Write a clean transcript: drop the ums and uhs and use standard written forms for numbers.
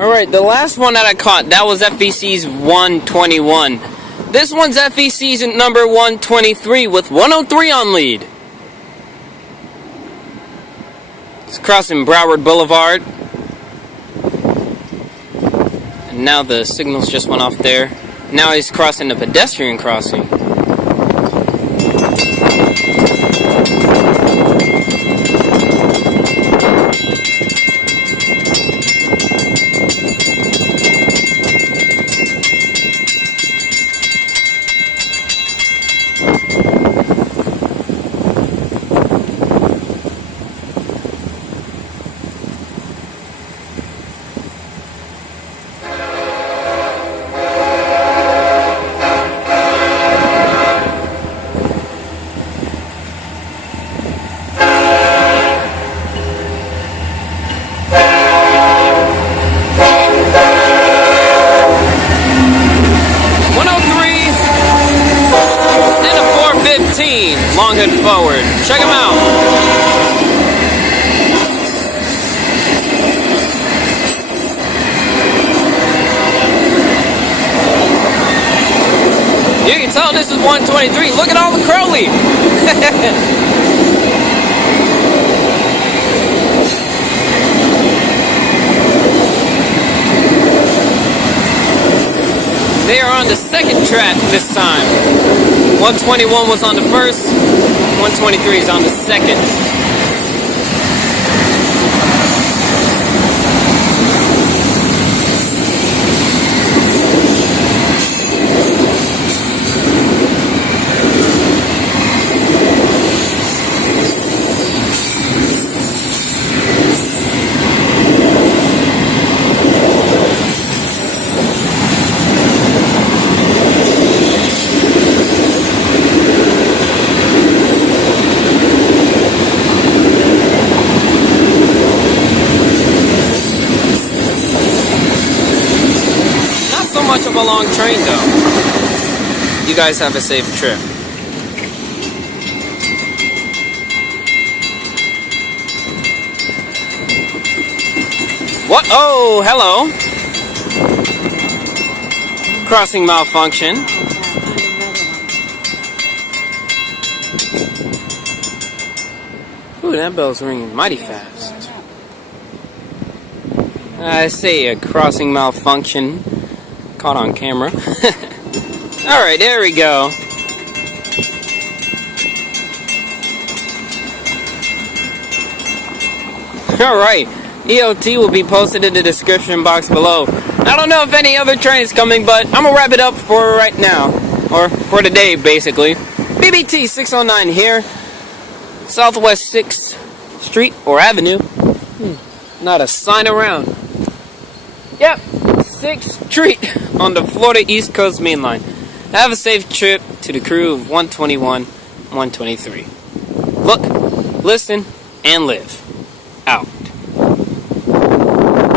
Alright, the last one that I caught, that was FEC's 121. This one's FEC's number 123 with 103 on lead. It's crossing Broward Boulevard. And now the signals just went off there. Now he's crossing the pedestrian crossing. Longhood forward. Check him out. You can tell this is 123. Look at all the Crowley. They are on the second track this time. 121 was on the first, 123 is on the second. Much of a long train though. You guys have a safe trip. What? Oh, hello. Crossing malfunction. Ooh, that bell's ringing mighty fast. I say a crossing malfunction. Caught on camera. Alright, there we go. Alright, EOT will be posted in the description box below. I don't know if any other train is coming, but I'm gonna wrap it up for right now. Or for today, basically. BBT 609 here. Southwest 6th Street or Avenue. Not a sign around. Yep. 6th Street on the Florida East Coast Main Line. Have a safe trip to the crew of 121, 123. Look, listen, and live.